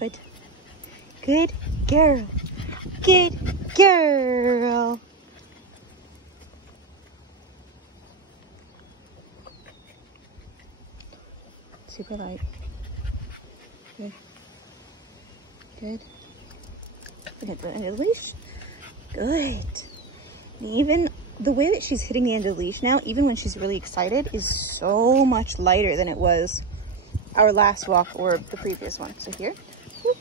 Good. Good girl. Good girl. Super light. Good. Good. Look at the end of the leash. Good. And even the way that she's hitting the end of the leash now, even when she's really excited, is so much lighter than it was our last walk or the previous one. So here. Whoop.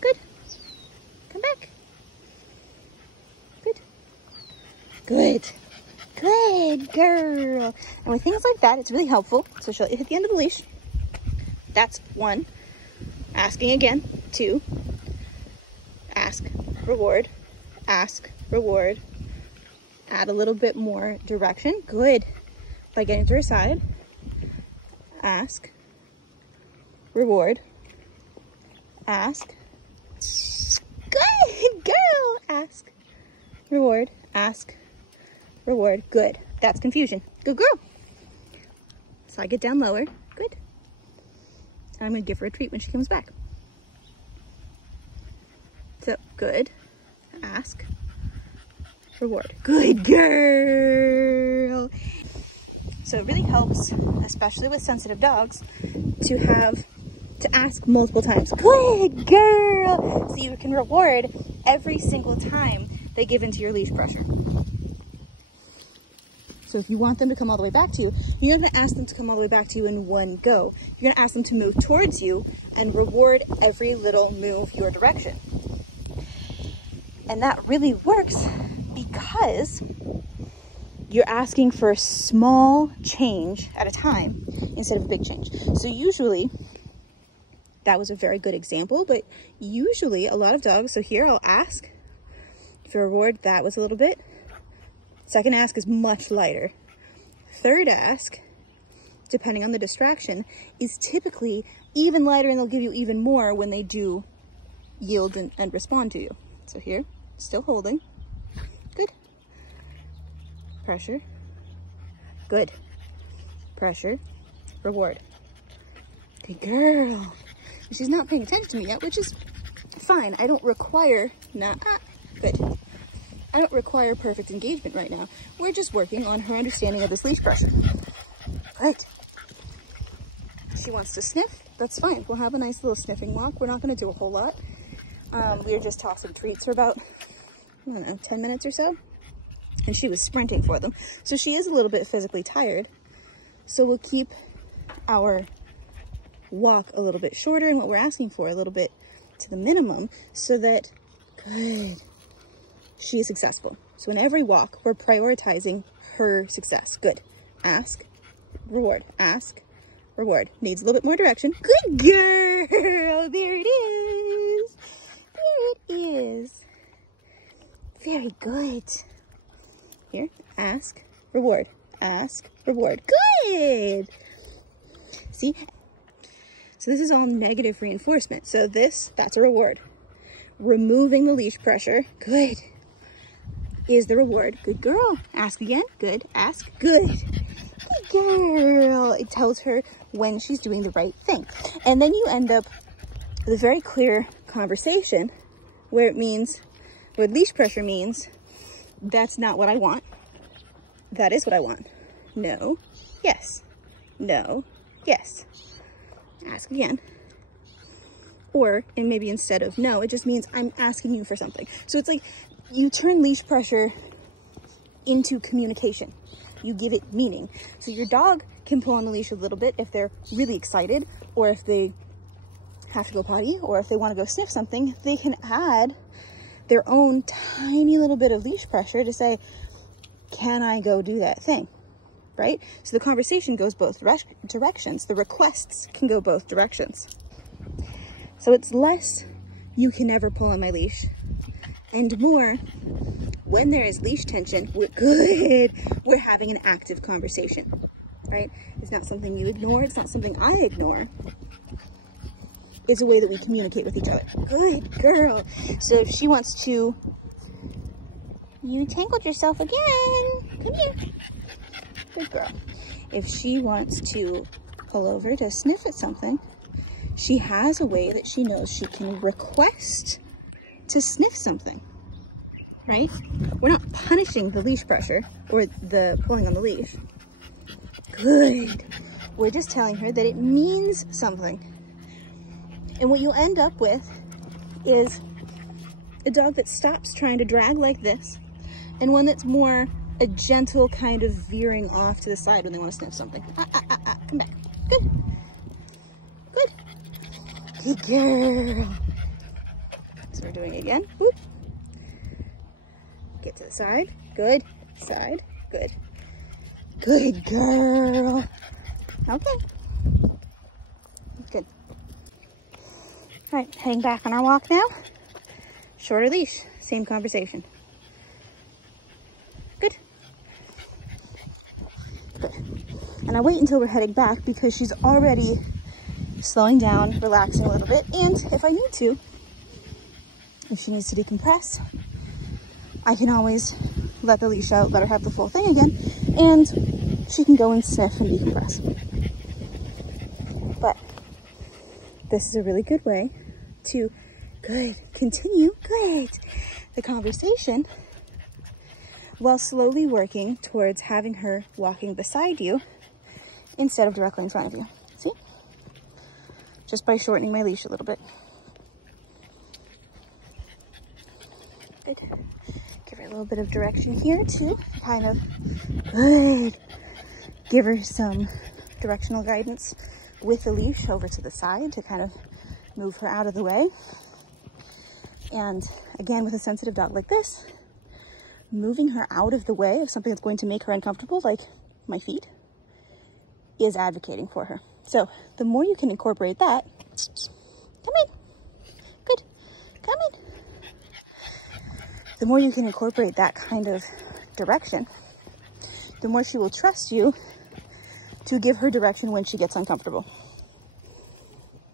Good. Come back. Good. Good. Good girl. And with things like that, it's really helpful. So she'll hit the end of the leash. That's 1. Asking again. 2. Ask, reward, ask, reward. Add a little bit more direction. Good. By getting to her side. Ask, reward, ask. Good girl. Ask, reward, ask, reward. Good. That's confusion. Good girl. Slide it down lower. Good. And I'm going to give her a treat when she comes back. So, good. Ask. Reward. Good girl. So it really helps, especially with sensitive dogs, to ask multiple times. Good girl. So you can reward every single time they give into your leash pressure. So if you want them to come all the way back to you, you're going to ask them to come all the way back to you in one go. You're going to ask them to move towards you and reward every little move your direction. And that really works because you're asking for a small change at a time instead of a big change. So usually, that was a very good example, but usually a lot of dogs, so here I'll ask. If you reward, that was a little bit. Second ask is much lighter. Third ask, depending on the distraction, is typically even lighter, and they'll give you even more when they do yield and respond to you. So here, still holding. Good. Pressure. Good. Pressure. Reward. Good girl. She's not paying attention to me yet, which is fine. I don't require, good. I don't require perfect engagement right now. We're just working on her understanding of this leash pressure. Right. She wants to sniff. That's fine. We'll have a nice little sniffing walk. We're not going to do a whole lot. We were just tossing treats for about, I don't know, 10 minutes or so. And she was sprinting for them. So she is a little bit physically tired. So we'll keep our walk a little bit shorter and what we're asking for a little bit to the minimum so that, good, she is successful. So in every walk, we're prioritizing her success. Good. Ask, reward. Ask, reward. Needs a little bit more direction. Good girl. There it is. There it is. Very good. Here, ask, reward. Ask, reward. Good. See? So this is all negative reinforcement. So that's a reward. Removing the leash pressure, good, is the reward. Good girl. Ask again. Good. Ask. Good. Good girl. It tells her when she's doing the right thing. And then you end up with a very clear conversation where it means, where leash pressure means, that's not what I want. That is what I want. No. Yes. No. Yes. Ask again. Or, and maybe instead of no, it just means I'm asking you for something. So it's like you turn leash pressure into communication. You give it meaning. So your dog can pull on the leash a little bit if they're really excited, or if they have to go potty, or if they want to go sniff something, they can add their own tiny little bit of leash pressure to say, can I go do that thing? Right? So the conversation goes both directions. The requests can go both directions. So it's less, you can never pull on my leash, and more, when there is leash tension, we're good. We're having an active conversation, right? It's not something you ignore. It's not something I ignore. It's a way that we communicate with each other. Good girl. So if she wants to, you tangled yourself again. Come here. Good girl. If she wants to pull over to sniff at something, she has a way that she knows she can request to sniff something, right? We're not punishing the leash pressure or the pulling on the leash. Good. We're just telling her that it means something. And what you'll end up with is a dog that stops trying to drag like this, and one that's more a gentle kind of veering off to the side when they want to sniff something. Come back. Good. Good. Good girl. So we're doing it again. Whoop. Get to the side. Good. Side. Good. Good girl. Okay. Good. All right, heading back on our walk now. Shorter leash, same conversation. Good. Good. And I wait until we're heading back because she's already slowing down, relaxing a little bit. And if I need to, if she needs to decompress, I can always let the leash out, let her have the full thing again, and she can go and sniff and decompress. But this is a really good way to continue the conversation while slowly working towards having her walking beside you instead of directly in front of you. See? Just by shortening my leash a little bit. Good. Give her a little bit of direction here too. Kind of good. Give her some directional guidance with the leash over to the side to kind of move her out of the way. And again, with a sensitive dog like this, moving her out of the way of something that's going to make her uncomfortable, like my feet, is advocating for her. So the more you can incorporate that, come in, good, come in. The more you can incorporate that kind of direction, the more she will trust you to give her direction when she gets uncomfortable.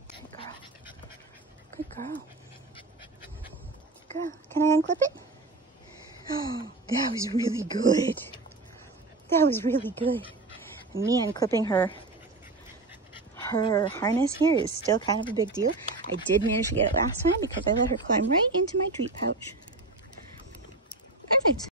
Good girl. Good girl. Good girl. Can I unclip it? Oh, that was really good. That was really good. And me unclipping her harness here is still kind of a big deal. I did manage to get it last time because I let her climb right into my treat pouch. Perfect.